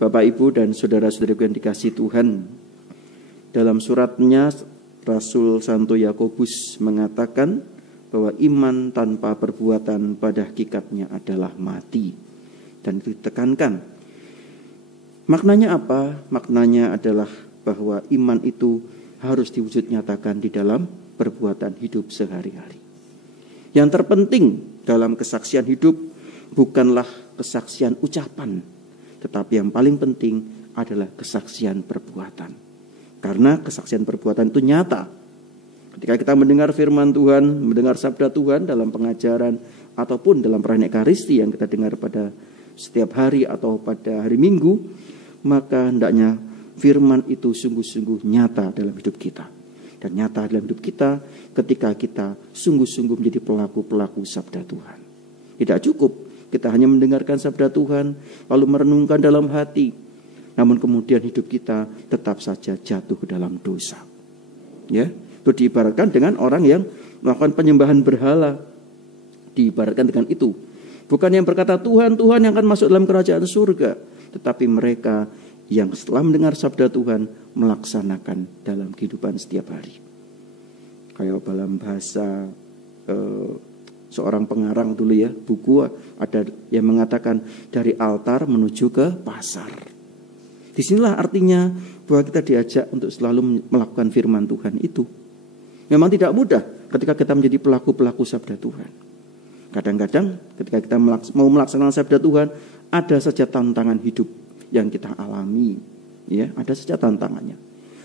Bapak, Ibu, dan saudara-saudaraku yang dikasihi Tuhan, dalam suratnya Rasul Santo Yakobus mengatakan bahwa iman tanpa perbuatan pada hakikatnya adalah mati. Dan itu ditekankan. Maknanya apa? Maknanya adalah bahwa iman itu harus diwujud nyatakan di dalam perbuatan hidup sehari-hari. Yang terpenting dalam kesaksian hidup bukanlah kesaksian ucapan, tetapi yang paling penting adalah kesaksian perbuatan. Karena kesaksian perbuatan itu nyata. Ketika kita mendengar firman Tuhan, mendengar sabda Tuhan dalam pengajaran ataupun dalam perayaan Ekaristi yang kita dengar pada setiap hari atau pada hari Minggu, maka hendaknya firman itu sungguh-sungguh nyata dalam hidup kita. Dan nyata dalam hidup kita ketika kita sungguh-sungguh menjadi pelaku-pelaku sabda Tuhan. Tidak cukup kita hanya mendengarkan sabda Tuhan, lalu merenungkan dalam hati. Namun kemudian hidup kita tetap saja jatuh ke dalam dosa. Ya, itu diibaratkan dengan orang yang melakukan penyembahan berhala. Diibaratkan dengan itu. Bukan yang berkata Tuhan, Tuhan yang akan masuk dalam kerajaan surga. Tetapi mereka yang setelah mendengar sabda Tuhan melaksanakan dalam kehidupan setiap hari. Kayak dalam bahasa seorang pengarang dulu ya, buku ada yang mengatakan dari altar menuju ke pasar. Disinilah artinya bahwa kita diajak untuk selalu melakukan firman Tuhan itu. Memang tidak mudah ketika kita menjadi pelaku-pelaku sabda Tuhan. Kadang-kadang ketika kita mau melaksanakan sabda Tuhan, ada saja tantangan hidup yang kita alami. Ya, ada saja tantangannya.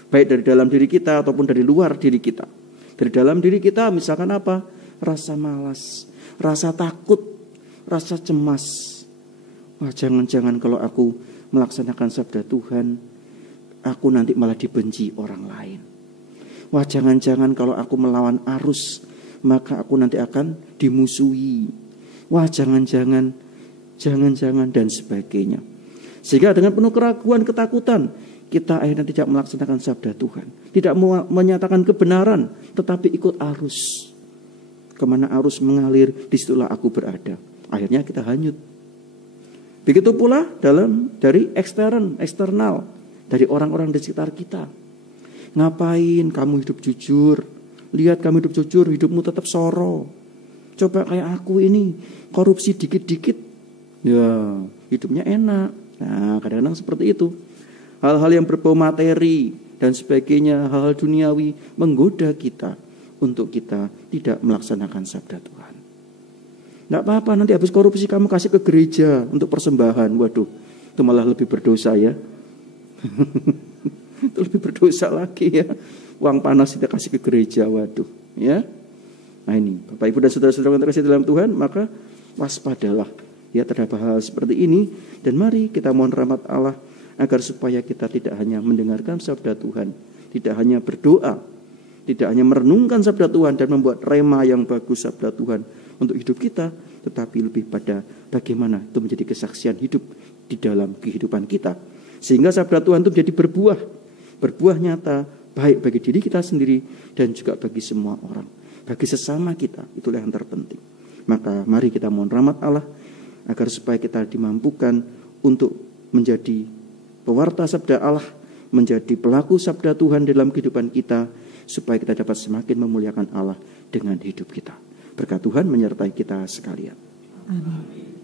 Baik dari dalam diri kita ataupun dari luar diri kita. Dari dalam diri kita misalkan apa? Rasa malas, rasa takut, rasa cemas. Wah, jangan-jangan kalau aku melaksanakan sabda Tuhan, aku nanti malah dibenci orang lain. Wah, jangan-jangan kalau aku melawan arus, maka aku nanti akan dimusuhi. Wah, jangan-jangan dan sebagainya. Sehingga dengan penuh keraguan, ketakutan, kita akhirnya tidak melaksanakan sabda Tuhan. Tidak menyatakan kebenaran, tetapi ikut arus. Kemana arus mengalir, disitulah aku berada. Akhirnya kita hanyut. Begitu pula dari eksternal, dari orang-orang di sekitar kita. Ngapain kamu hidup jujur? Lihat kamu hidup jujur, hidupmu tetap soro. Coba kayak aku ini, korupsi dikit-dikit. Ya, hidupnya enak. Nah, kadang-kadang seperti itu. Hal-hal yang berbau materi dan sebagainya, hal-hal duniawi menggoda kita untuk kita tidak melaksanakan sabda Tuhan. Tidak apa-apa, nanti habis korupsi kamu kasih ke gereja untuk persembahan. Waduh, itu malah lebih berdosa ya. Itu lebih berdosa lagi ya. Uang panas kita kasih ke gereja, waduh ya. Nah ini, Bapak Ibu dan saudara-saudara yang terkasih dalam Tuhan, maka waspadalah ya terhadap hal seperti ini. Dan mari kita mohon rahmat Allah agar supaya kita tidak hanya mendengarkan sabda Tuhan, tidak hanya berdoa, tidak hanya merenungkan sabda Tuhan dan membuat rema yang bagus sabda Tuhan untuk hidup kita, tetapi lebih pada bagaimana itu menjadi kesaksian hidup di dalam kehidupan kita. Sehingga sabda Tuhan itu menjadi berbuah nyata, baik bagi diri kita sendiri dan juga bagi semua orang, bagi sesama kita. Itulah yang terpenting. Maka mari kita mohon rahmat Allah agar supaya kita dimampukan untuk menjadi pewarta sabda Allah, menjadi pelaku sabda Tuhan dalam kehidupan kita, supaya kita dapat semakin memuliakan Allah dengan hidup kita. Berkat Tuhan menyertai kita sekalian. Amin.